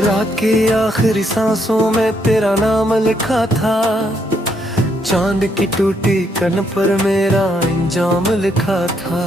रात की आखिरी सांसों में तेरा नाम लिखा था, चांद की टूटी कन पर मेरा इंजाम लिखा था।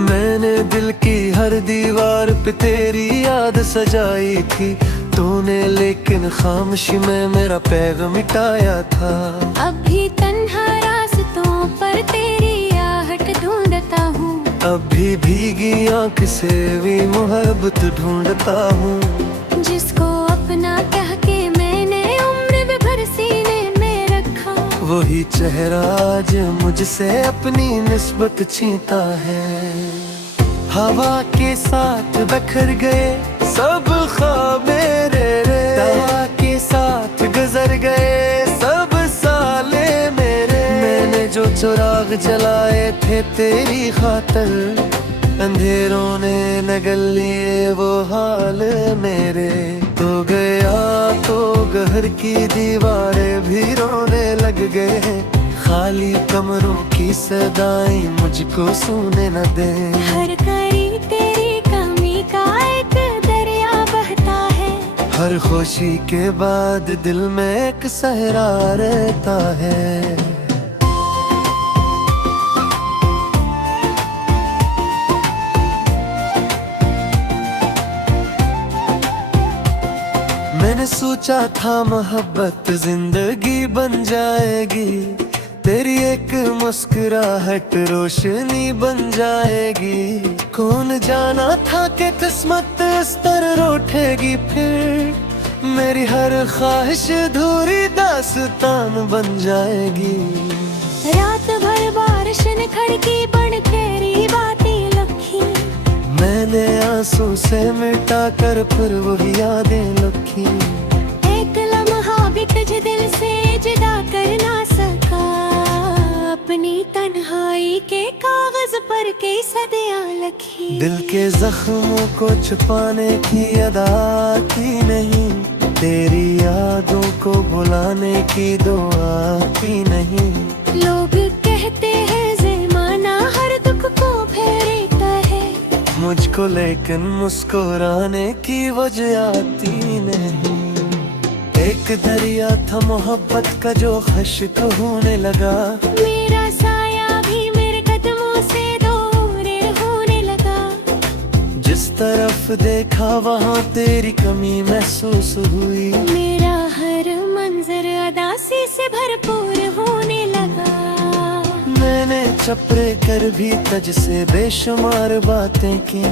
मैंने दिल की हर दीवार पे तेरी याद सजाई थी, तूने लेकिन खामोशी में मेरा पैगाम मिटाया था। अभी तन्हा रास्तों पर तेरी आहट ढूंढता हूँ, अभी भीगी आंख से भी मोहब्बत ढूंढता हूँ। जिसको अपना कह के मैंने उम्र भर सीने में रखा, वही चेहरा आज मुझसे अपनी निस्बत छीनता है। हवा के साथ बिखर गए सब ख्वाब मेरे रे, दवा के साथ गुजर गए सब साले मेरे। मैंने जो चिराग जलाए थे तेरी खातर, अंधेरों ने नगल लिए वो हाल मेरे। तो गया तो घर की दीवारें भी रोने लग गए हैं, खाली कमरों की सदाएं मुझको सुने न दे। हर करी तेरी कमी का एक दरिया बहता है, हर खुशी के बाद दिल में एक सहरा रहता है। मैंने सोचा था मोहब्बत जिंदगी बन जाएगी, तेरी एक मुस्कुराहट रोशनी बन जाएगी। कौन जाना था कि किस्मत इस तरह रूठेगी, फिर मेरी हर ख्वाहिश अधूरी दास्तान बन जाएगी। रात भर बारिश ने खड़की बन तेरी बातें लखी, मैंने आंसू से मिटा कर फिर वही यादें लखी। एक लम्हा भी तुझे दिल से जुदा कर ना सका, अपनी तन्हाई के कागज पर कई सदियां लिखी। दिल के जख्मों को छुपाने की अदा की नहीं, तेरी यादों को भुलाने की दुआ की नहीं। लोग कहते हैं ज़माना हर दुख को फेरता है, मुझको लेकिन मुस्कुराने की वजह आती नहीं। एक दरिया था मोहब्बत का जो खश्क होने लगा, मेरा साया भी मेरे कदमों से दूर होने लगा। जिस तरफ देखा वहाँ तेरी कमी महसूस हुई, मेरा हर मंजर अदासी से भरपूर होने लगा। मैंने चपरे कर भी तज से बेशुमार बातें की,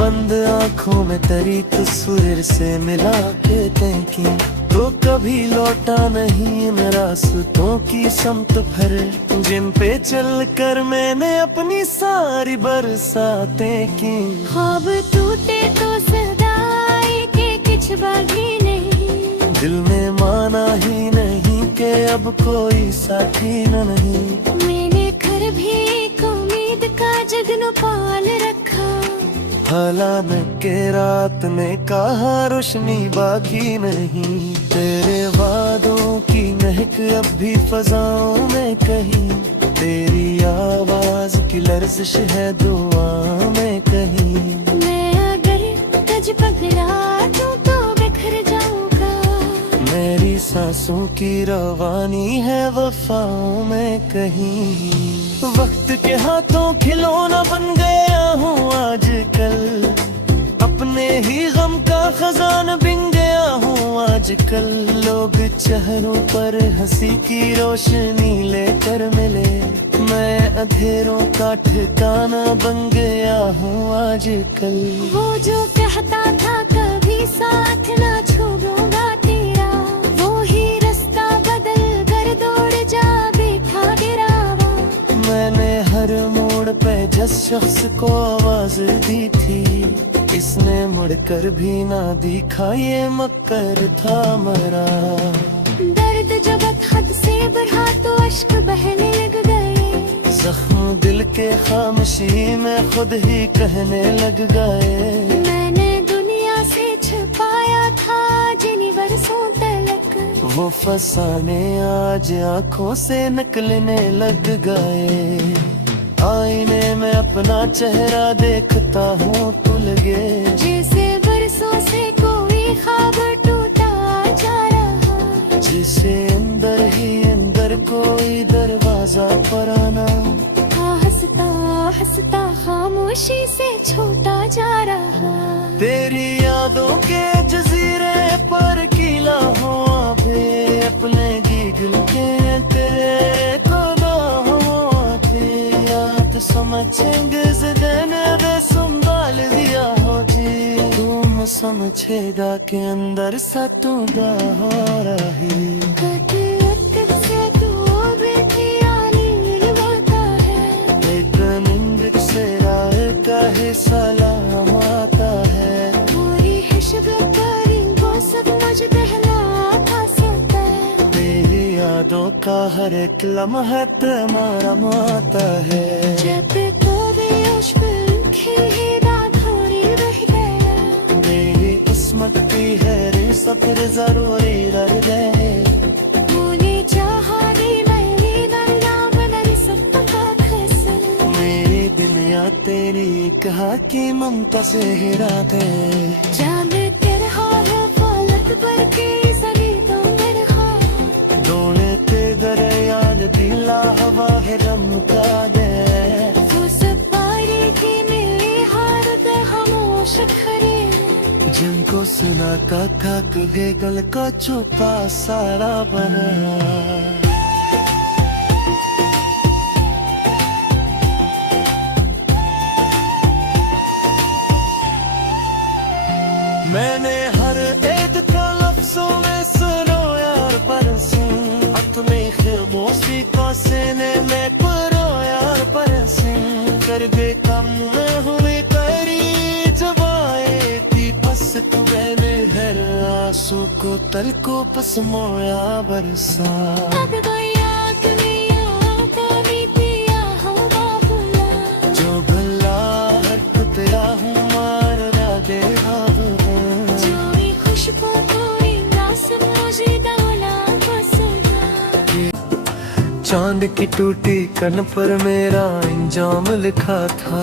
बंद आँखों में तेरी तस्वीर से मिला के देखी। तो कभी लौटा नहीं इन रास्तों की समत भर, जिन पे चल कर मैंने अपनी सारी बरसातें की। ख्वाब टूटे तो सदाई के कुछ बाकी नहीं, दिल ने माना ही नहीं कि अब कोई साथी न नहीं। मैंने घर भी एक उम्मीद का जगन पाल रखा, हालान के रात ने कहा रोशनी बाकी नहीं। तेरे वादों की महक अब भी फजाओं में कहीं, तेरी आवाज की लर्जिश है दुआ में कहीं। मैं अगर तुझ पगला दूं तो बिखर जाऊंगा, मेरी सांसों की रवानी है वफाओं में कहीं। वक्त के हाथों खिलौना बन गया हूँ आजकल, अपने ही गम का खजान बिन गया हूँ आजकल। लोग चेहरों पर हंसी की रोशनी लेकर मिले, मैं अंधेरों का ठिकाना बन गया हूँ आजकल। वो जो कहता था कभी साथ ना छोड़ूंगा तेरा, वो ही रास्ता बदल कर दौड़ जा बैठा गिरावा। मैंने हर मोड़ पे जिस शख्स को आवाज दी थी, इसने मुड़कर भी ना दिखा, ये मक्कर था मरा। दर्द जब हद से बढ़ा तो अश्क बहने लग गए, जख्म दिल के खामोशी में खुद ही कहने लग गए। मैंने दुनिया से छुपाया था जिन बरसों तलक, वो फसाने आज आंखों से निकलने लग गए। आईने में अपना चेहरा देखता हूँ तू लगे, जैसे बरसों से कोई ख्वाब टूटा जा रहा, जिसे अंदर ही अंदर कोई दरवाजा पर आना, हंसता हंसता खामोशी से छोटा जा रहा। तेरी यादों के जजीरे पर कीला हुआ भी अपने गीगल के तेरे को हुआ थे याद समझेंगे देने दे संभाल दिया हो जी, तुम समझेगा के अंदर सतुदा हो रही। सलाम आता है पूरी हिशबकारी वो सब मुझ बहलाता सकता है, तेरी यादों का हर एक लम्हा तुम्हारा माता है। जब तो बेहोश की हीरा थोड़ी बह गया, मेरी किस्मत की है रे सफर जरूरी रह गए, भूली चाहानी मेरी नैया बनरी सब का खसल, मेरी दुनिया तेरी कहा की ममता से हिरा दे, जाने तेरे हाल फलक पर के सभी तो मेरे ख्वाब, दोने ते दरियाल दिला हवा है रम का दे, वो सब पारी की मिली हारत खामोश खड़ी, जिनको सुना का थक गए गल का छुपा सारा बना। मैंने हर एक का लफ्जों में सुनो यार परसों, अपने खामोशी का सीने में परो यार परसों, कर दे कम न हुई करी जबाए थी बस तू मैंने हर आंसू को तल को पसमोया बरसा। अब गया दुनिया तेरी दिया हवा बुला, जो भला हरकत तेरा हूँ मार दे खुशबू कोई रास मुझे डोला बसना, चांद की टूटी कन पर मेरा इंजाम लिखा था,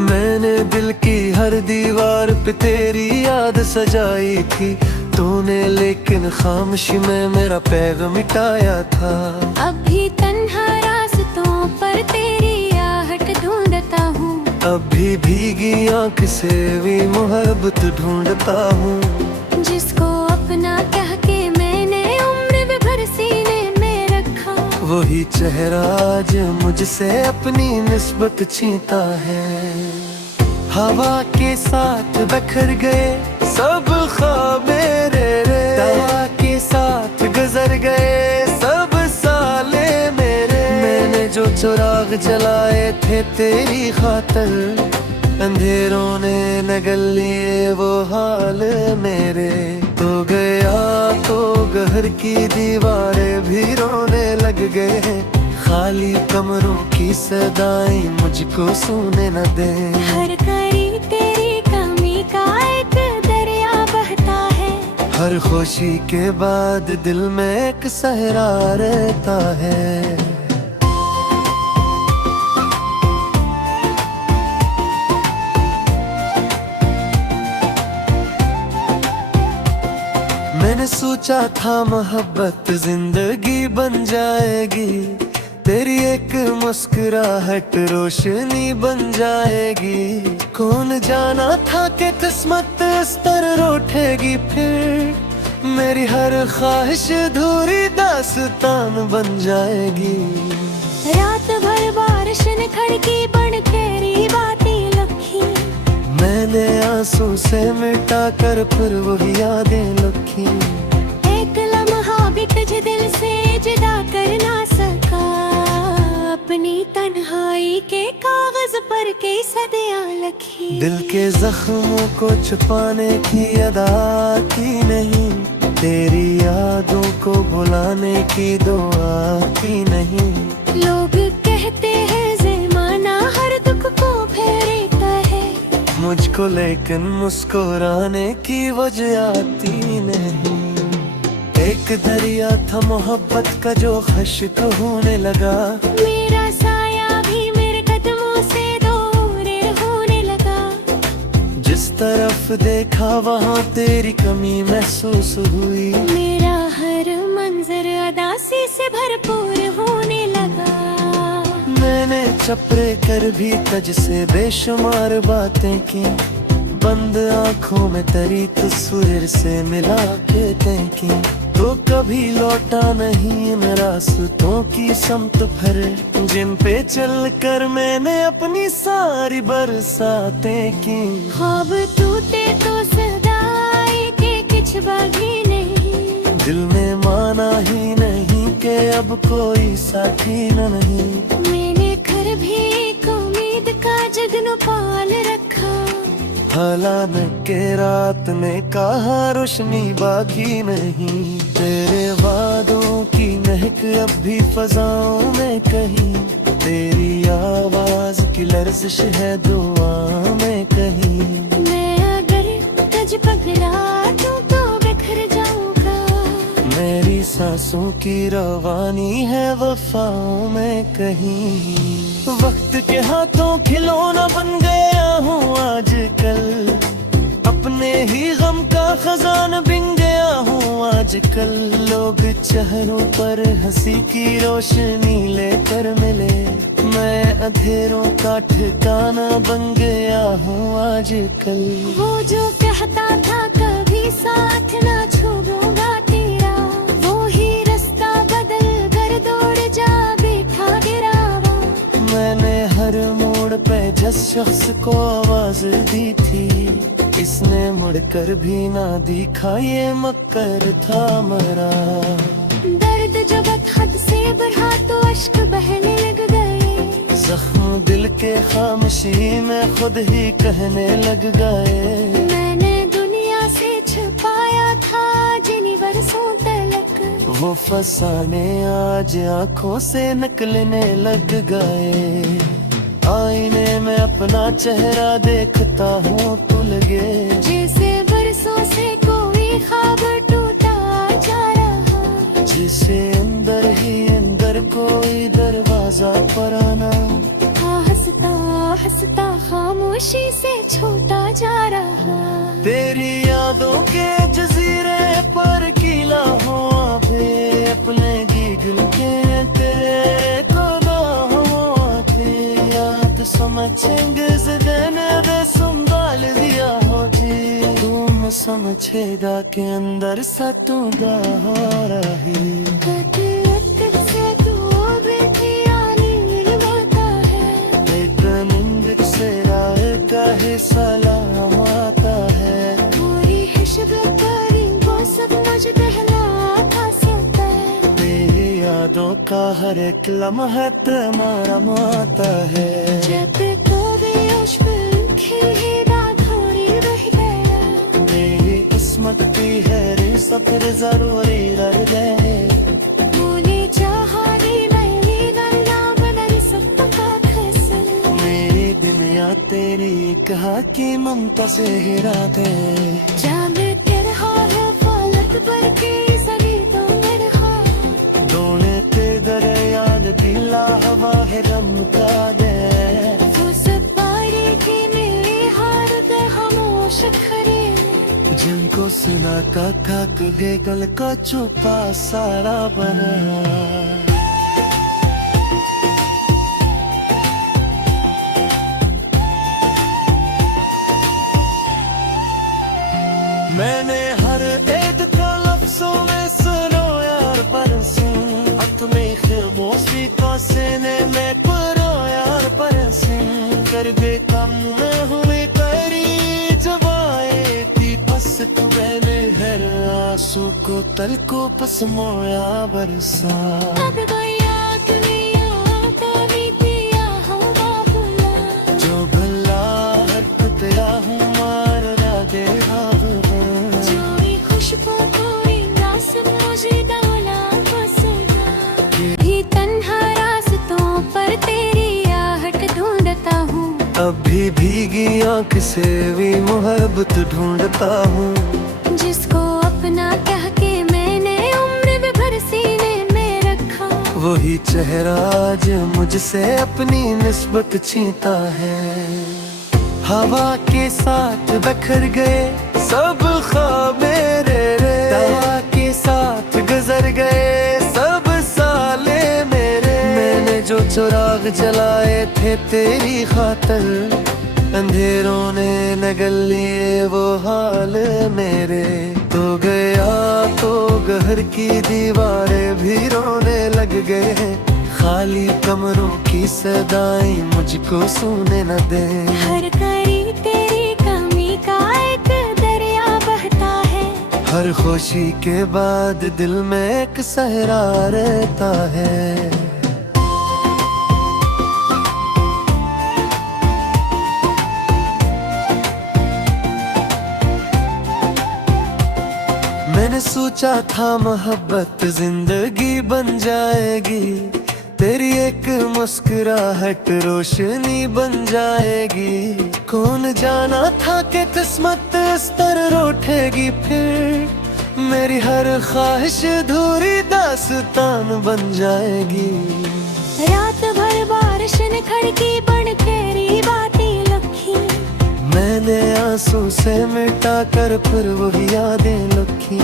मैंने दिल की हर दीवार पे तेरी याद सजाई थी, तूने लेकिन खामोशी में मेरा पैग मिटाया था। अब भी तन्हा रास्तों पर तेरी आहट ढूंढता हूँ, अब भी भीगी आंख से भी मोहब्बत ढूंढता हूँ, जिसको अपना कह के मैंने उम्र भर सीने में रखा, वही चेहरा आज मुझसे अपनी निस्बत छीनता है। हवा के साथ बिखर गए सब ख्वाब मेरे रे, दवा के साथ गुजर गए सब साले मेरे, मैंने जो चिराग जलाए थे तेरी खातर, अंधेरों ने नगल लिए वो हाल मेरे, तो गया तो घर की दीवारें भी रोने लग गए, खाली कमरों की सदाएं मुझको सुने न दे। हर करी तेरी कमी का एक दरिया बहता है, हर खुशी के बाद दिल में एक सहरा रहता है। मैंने सोचा था मोहब्बत जिंदगी बन जाएगी, तेरी एक मुस्कुराहट रोशनी बन जाएगी, कौन जाना था कि किस्मत इस तरह उठेगी फिर, मेरी हर ख्वाहिश अधूरी दास्तान बन जाएगी। रात भर बारिश ने खड़की बन तेरी बातें लखी, मैंने आंसू से मिटा कर फिर वही यादें लखी, एक लम्हा भी तुझे दिल से जुदा कर ना सका, अपनी तन्हाई के कागज पर कई सदियां लिखी, दिल के जख्मों को छुपाने की अदा की नहीं, तेरी यादों को भुलाने की दुआ की नहीं, लोग कहते हैं ज़माना हर दुख को फेरता है, मुझको लेकिन मुस्कुराने की वजह आती नहीं, एक दरिया था मोहब्बत का जो खश्क होने लगा। मेरा साया भी मेरे कदमों से दूर होने लगा। जिस तरफ देखा वहाँ तेरी कमी महसूस हुई। मेरा हर मंजर अदासी से भरपूर होने लगा। मैंने चपरे कर भी तुझसे बेशुमार बातें की। बंद आँखों में तेरी तस्वीर से मिला के की। तो कभी लौटा नहीं इन रास्तों की समत भरे, जिन पे चल कर मैंने अपनी सारी बरसातें की। ख्वाब टूटे तो सदाई के कुछ बाकी नहीं। दिल में माना ही नहीं कि अब कोई साथी न नहीं। मैंने घर भी एक उम्मीद का जगन पाल रखा। हालान के रात ने कहा रोशनी बाकी नहीं। तेरे वादों की महक अब भी फजाओं में कहीं। तेरी आवाज की लर्जिश है दुआ में कहीं। मैं अगर तुझ पगला दूं तो बिखर जाऊंगा। मेरी सांसों की रवानी है वफाओं में कहीं। वक्त के हाथों खिलौना बन गया हूँ आजकल। अपने ही गम का खजान बिन गया हूँ आजकल। लोग चेहरों पर हंसी की रोशनी लेकर मिले। मैं अंधेरों का ठिकाना बन गया हूँ आजकल। वो जो कहता था कभी साथ ना छोड़ूंगा तेरा, वो ही रास्ता बदल कर दौड़ जा बैठा गिरावा। मैंने हर मोड़ पे जिस शख्स को आवाज दी थी, इसने मुड़कर भी ना दिखा, ये मक्कर था मरा। दर्द जब हद से बढ़ा तो अश्क बहने लग गए। जख्म दिल के खामोशी में खुद ही कहने लग गए। मैंने दुनिया से छुपाया था जिन्हीं बरसों तलक, वो फसाने आज आंखों से निकलने लग गए। आईने में अपना चेहरा देखता हूँ तो लगे जैसे बरसों से कोई ख्वाब टूटा जा रहा। जिसे अंदर ही अंदर कोई दरवाजा पर आना। हंसता हंसता खामोशी से छोटा जा रहा। तेरी यादों के जजीरे पर किला हुआ भी अपने गीगल के तेरे को समझेंगे देने दे संभाल दिया हो जी। तुम समझेगा के अंदर सतुदा हो रही। से तू बेटिया नील होता है। एक निंद से राय का ही सलाम आता है। पूरी हिशब करी वो सब मुझ बहलाता सकता है। तेरी यादों का हर एक लम्हा तुम्हारा माता है। जब कभी उश्क खिला धोरी बह गया। मेरी किस्मत की है रे सफर जरूरी रह गए। तूने चाहा रे मैंने गल्ला बदल सब का खसल। मेरी दुनिया तेरी कहा की ममता से हिरा दे। जाम तेरे हाथ फलक पर के सभी तो मेरे हाथ। दोने ते दरियाद दिला हवा है रम का दे। वो सब पारे की मेरे हार पे खामोश खड़े। जिनको सुना का खाक गे गल का छुपा सारा बना। मैंने हर एक का लफ्जों में सुनो यार परसों। अपने खामोशी का सीने में परो यार परसों। कर दे कम में हुई तेरी जवाए थी बस तू मैंने हर आंसू को तल को पसमोया बरसा। अब गया दुनिया तो भी पिया हवा बुला। जो भला हर तेरा हूँ मार दे जोड़ी खुशबू कोई रास मुझे डाला बसना। भी तन्हा रास्तों पर तेरी आहट ढूंढता हूँ। अभी भीगी आंख से भी मोहब्बत ढूंढता हूँ। जिसको अपना कह के मैंने चेहरा आज मुझसे अपनी निस्बत छीनता है। हवा के साथ बिखर गए सब ख्वाब मेरे रे, दवा के साथ गुजर गए सब साले मेरे। मैंने जो चिराग जलाए थे तेरी खातर, अंधेरों ने नगल लिए वो हाल मेरे। तो गया तो घर की दीवारें भी रोने लग गए हैं, खाली कमरों की सदाएं मुझको सुने न दे। हर करी तेरी कमी का एक दरिया बहता है, हर खुशी के बाद दिल में एक सहरा रहता है। मैंने सोचा था मोहब्बत जिंदगी बन जाएगी, तेरी एक मुस्कुराहट रोशनी बन जाएगी। कौन जाना था कि किस्मत इस तरह रूठेगी, फिर मेरी हर ख्वाहिश अधूरी दास्तान बन जाएगी। रात भर बारिश ने खड़की बन तेरी बातें लखी, मैंने आंसू से मिटा कर फिर वही यादें लखी।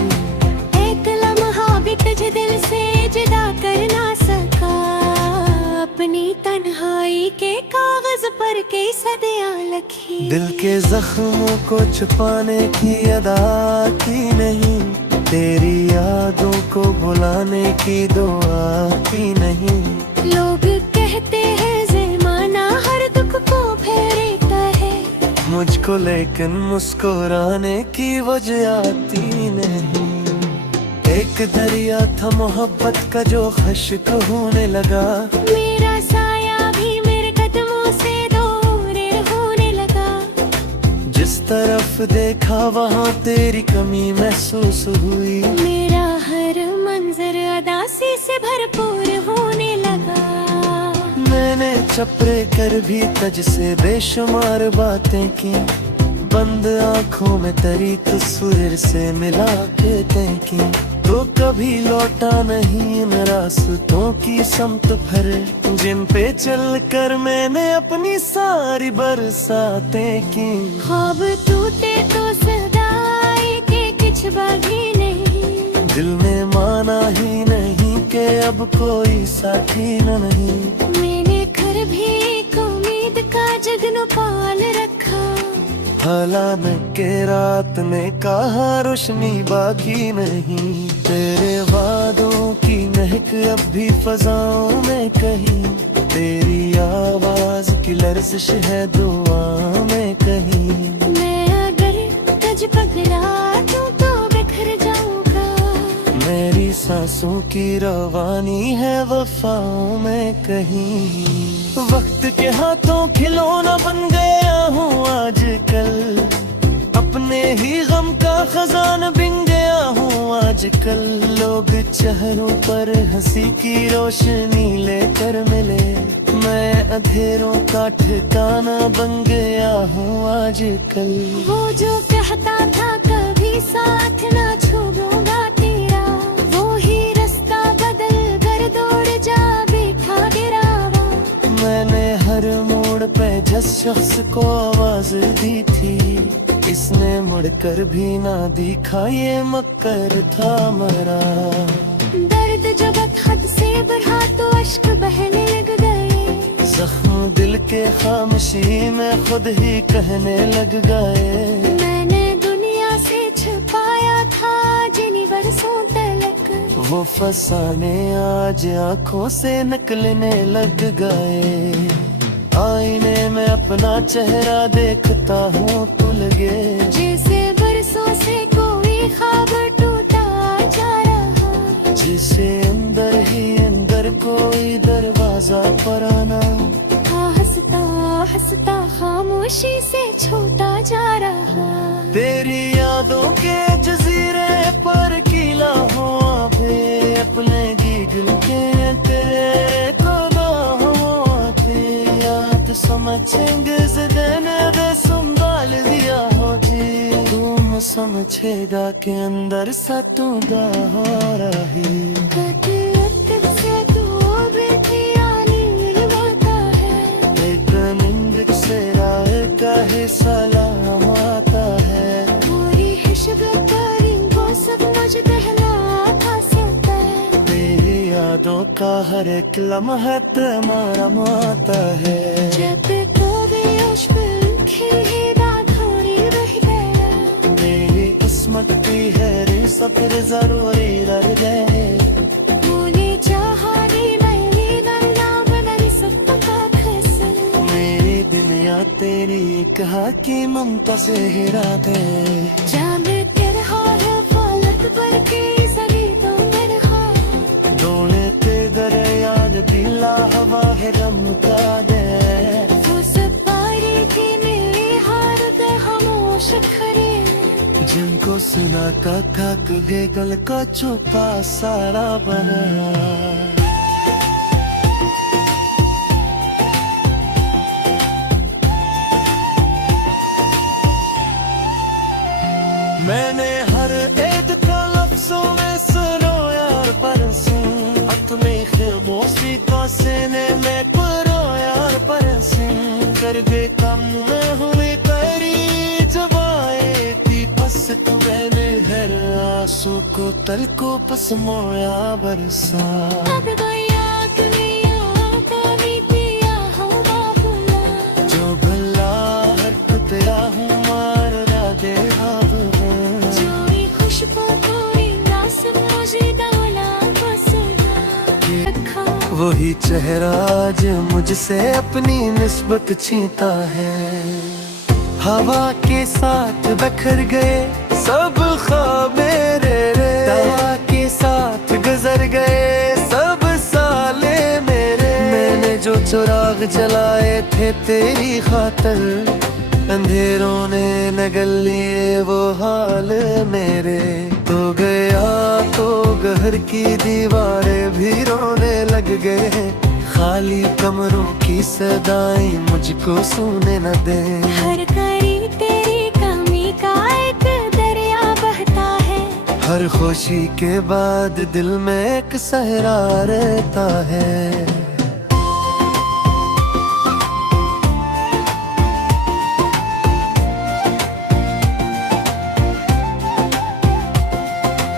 एक लम्हा भी तुझे दिल से जुदा कर ना सका, अपनी तन्हाई के कागज पर कई सदियां लिखी। दिल के जख्मों को छुपाने की अदा की नहीं, तेरी यादों को भुलाने की दुआ की नहीं। लोग कहते हैं ज़माना हर दुख को फेरता है, मुझको लेकिन मुस्कुराने की वजह आती नहीं। एक दरिया था मोहब्बत का जो खश्क होने लगा, मेरा साया भी मेरे कदमों से दूर होने लगा। जिस तरफ देखा वहाँ तेरी कमी महसूस हुई, मेरा हर मंजर उदासी से भरपूर होने लगा। मैंने चपरे कर भी तुझ से बेशुमार बातें की, बंद आँखों में तेरी तस्वीर से मिला के देखी। तो कभी लौटा नहीं इन रास्तों की समत भर, जिन पे चल कर मैंने अपनी सारी बरसातें की। ख्वाब टूटे तो सदाई के कुछ बाकी नहीं, दिल ने माना ही नहीं कि अब कोई साथी न नहीं। मैंने घर भी एक उम्मीद का जगन पाल रखा, हालान के रात ने कहा रोशनी बाकी नहीं। तेरे वादों की महक अब भी फजाओं में कहीं, तेरी आवाज की लर्जिश है दुआओं में कहीं। मैं अगर तुझ पगला दूं तो बिखर जाऊंगा, मेरी सांसों की रवानी है वफाओं में कहीं। वक्त के हाथों खिलौना बन गया हूँ आजकल, अपने ही गम का खजान बिन गया हूँ आजकल। लोग चेहरों पर हंसी की रोशनी लेकर मिले, मैं अंधेरों का ठिकाना बन गया हूँ आजकल। वो जो कहता था कभी साथ ना छोड़ूंगा तेरा, वो ही रास्ता बदल कर दौड़ जा बैठा गिरावा। मैंने हर मोड़ पे जिस शख्स को आवाज दी थी, इसने मुड़कर भी ना दिखा ये मक्कर था मरा। दर्द जब हद से बढ़ा तो अश्क बहने लग गए, जख्म दिल के खामोशी में खुद ही कहने लग गए। मैंने दुनिया से छुपाया था जिन बरसों तलक, वो फसाने आज आंखों से निकलने लग गए। आईने में अपना चेहरा देखता हूँ तो लगे, जैसे बरसों से कोई ख्वाब टूटा जा रहा, जिसे अंदर ही अंदर कोई दरवाजा पर आना। हंसता हंसता खामोशी से छोटा जा रहा। तेरी यादों के जजीरे पर कीला हुआ पे अपने गीगल के तेरे को समझेंगे देने दे संभाल दिया हो जी। तुम समझेगा के अंदर सतुदा हो रही। यादों का हर एक लम्हा तुम्हारा माता है। जब तो थोड़ी रह गया, मेरी किस्मत की है रे सफर जरूरी रह गए। भूली जहानी मैली नन्ना बनरी सब का खसल, मेरी दुनिया तेरी कहा की ममता से हिरा दे। जाने तेरे हाल फलक पर के सभी तो मेरे हाल, डोले ते दरे याद दिला हवा है रम का दे। वो सब पारी थी मिली हार दे खामोश खड़ी, जिनको सुना का थक गए गल का छुपा सारा बना। मैंने हर एक का लफ्जों में सुनो यार परसों, अपने खामोशी का सीने में परो यार परसों। कर दे कम में हुई तेरी जबाए थी बस तू मैंने हर आंसू को तल को पसमोया बरसा। अब गया दुनिया का भी दिया हवा बुला, जो भला हरकत तेरा हूँ मार दे भावना। जो भी खुशबू थोड़ी रास मुझे डोला बसना रखा। वही चेहरा आज मुझसे अपनी निस्बत छीनता है। हवा के साथ बखर गए सब ख्वाब मेरे रे, दवा के साथ गुजर गए सब साले मेरे। मैंने जो चिराग जलाए थे तेरी खातर, अंधेरों ने नगल लिए वो हाल मेरे। तो गया तो घर की दीवारें भी रोने लग गए हैं, खाली कमरों की सदाएं मुझको सुने न दे। हर करी तेरी कमी का एक दरिया बहता है, हर खुशी के बाद दिल में एक सहरा रहता है।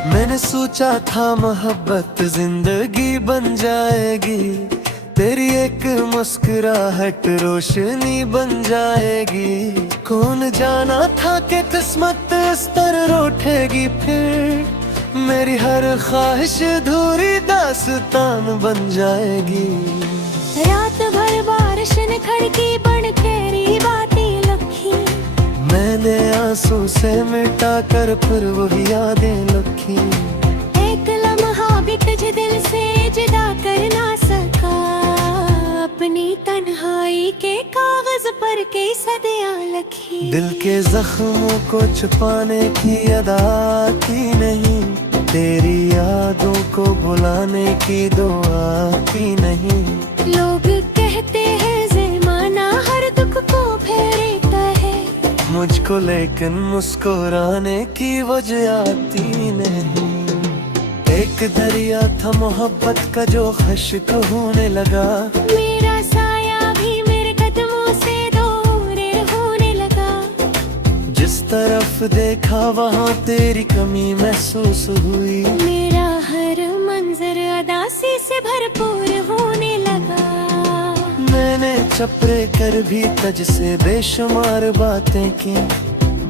मैंने सोचा था मोहब्बत जिंदगी बन जाएगी, तेरी एक मुस्कुराहट रोशनी बन जाएगी। कौन जाना था कि किस्मत इस तरह उठेगी फिर, मेरी हर ख्वाहिश अधूरी दास्तान बन जाएगी। रात भर बारिश ने खड़की बन तेरी बातें लखी, मैंने आंसू से मिटा कर फिर वही यादें लखी। एक लम्हा भी तुझे दिल से जुदा कर ना सका, अपनी तन्हाई के कागज पर के सदियां लखी। दिल के जख्मों को छुपाने की अदा की नहीं, तेरी यादों को भुलाने की दुआ की नहीं। लोग कहते हैं ज़माना हर दुख को फेरता है, मुझको लेकिन मुस्कुराने की वजह आती नहीं। एक दरिया था मोहब्बत का जो खश्क होने लगा, मेरा साया भी मेरे कदमों से दूर होने लगा। जिस तरफ देखा वहाँ तेरी कमी महसूस हुई, मेरा हर मंजर अदासी से भरपूर होने लगा। मैंने चपरे कर भी तज से बेशुमार बातें की,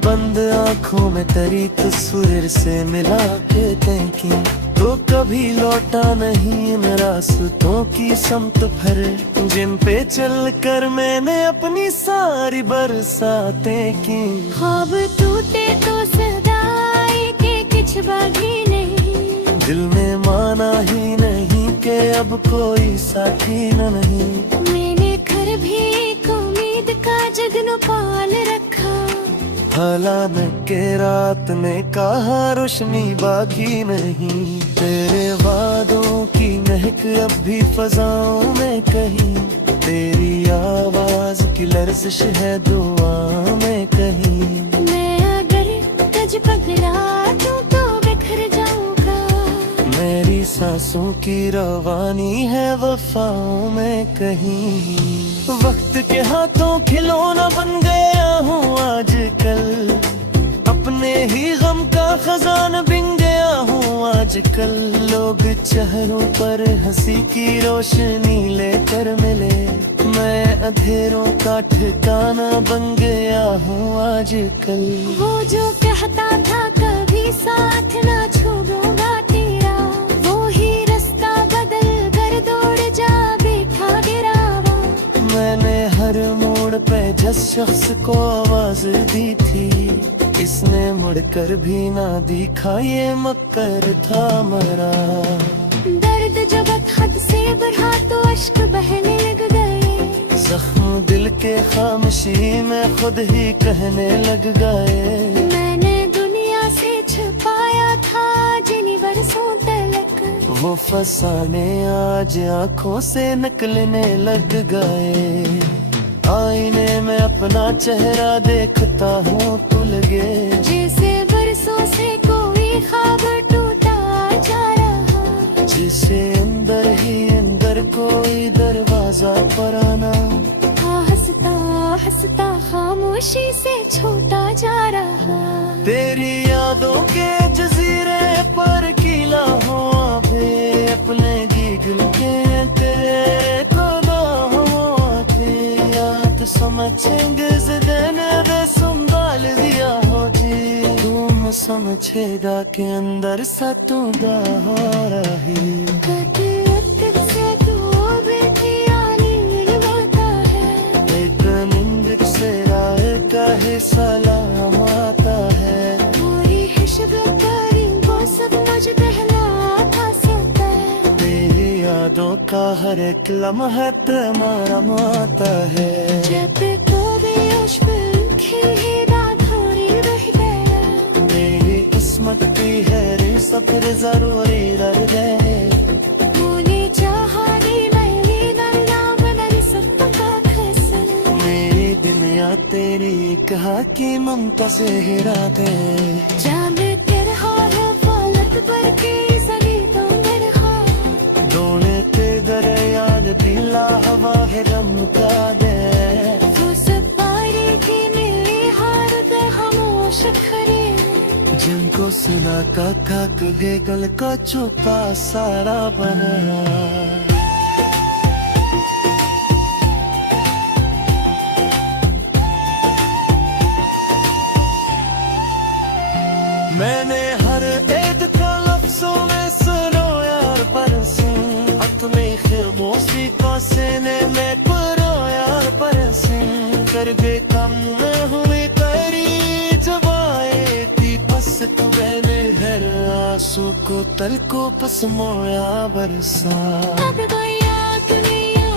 बंद आंखों में तेरी तस्वीर से मिला के देखी। तो कभी लौटा नहीं इन रास्तों की समत भर, जिन पे चल कर मैंने अपनी सारी बरसातें की। ख्वाब टूटे तो सदाई के कुछ बाकी नहीं, दिल में माना ही नहीं कि अब कोई साथी न नहीं। मैंने घर भी एक उम्मीद का जगन पाल रखा, हालांकि के रात ने कहा रोशनी बाकी नहीं। तेरे वादों की महक अब भी फजाओं में कहीं, तेरी आवाज की लर्जिश है दुआ में कहीं। मैं अगर तुझ पकड़ा दूं तो बिखर जाऊंगा, मेरी सांसों की रवानी है वफाओं में कहीं। वक्त के हाथों खिलौना बन गया हूँ आजकल, अपने ही गम का खजान बिन गया हूँ आजकल। लोग चेहरों पर हंसी की रोशनी लेकर मिले। मैं अंधेरों का ठिकाना बन गया हूँ आजकल। वो जो कहता था कभी साथ ना छोड़ूंगा तेरा, वो ही रास्ता बदल कर दौड़ जा बैठा गिरावा। मैंने हर मोड़ पे जिस शख्स को आवाज दी थी, इसने मुड़कर भी ना दिखा, ये मक्कर था मरा। दर्द जब हद से बढ़ा तो अश्क बहने लग गए। जख्म दिल के खामोशी में खुद ही कहने लग गए। मैंने दुनिया से छुपाया था जिन बरसों तलक, वो फसाने आज आंखों से निकलने लग गए। आईने में अपना चेहरा देखता हूँ तो लगे जैसे बरसों से कोई ख्वाब टूटा जा रहा। जिसे अंदर ही अंदर कोई दरवाजा पर आना था हंसता हंसता खामोशी से छोटा जा रहा। तेरी यादों के जजीरे पर कीला हो अबे अपने गीगल के तेरे को समझेंगे देने दे संभाल दिया हो जी। तुम समझेगा के अंदर सतुदा हो रही। एक नींद से राय का ही सलाम आता है। पूरी हिशबकारी वो सब मुझ बहलाता सकता है। तेरी यादों का हर एक लम्हा तुम्हारा माता है। जब तो बेहोश की ही रात थोड़ी रह गया। मेरी किस्मत की है रे सफर जरूरी रह गए। तूने चाहा दी मैंने नन्ना बनल सब का खसल। मेरी दुनिया तेरी कहा की ममता से हिरा दे। जा मैं तेरे हाल हालत पर के सली तो मेरे ख्वाब। दोने ते दरियान दिला हवा है रम का दे। वो सब पारे की मिली हार दे खामोश खड़े। जिनको सुना का कगे गल का छुपा सारा बना। मैंने हर एक का लफ्जों में सुनो यार परसों। अपने खामोशी का सीने में परो यार परसों। कर दे कम न हुई तेरी जबाए थी बस तू बहने हर आंसू को तल को पसमोया बरसा। अब गया दुनिया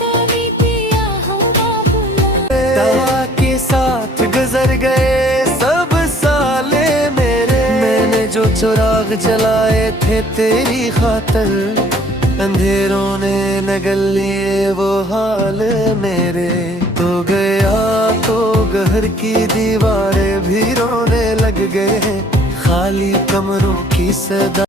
तो बीतिया हवा बुला। दवा के साथ गुजर गए सब साले मेरे। मैंने जो चिराग जलाए थे तेरी खातर, अंधेरों ने नगल लिए वो हाल मेरे। तो गया तो घर की दीवारें भी रोने लग गए। खाली कमरों की सदा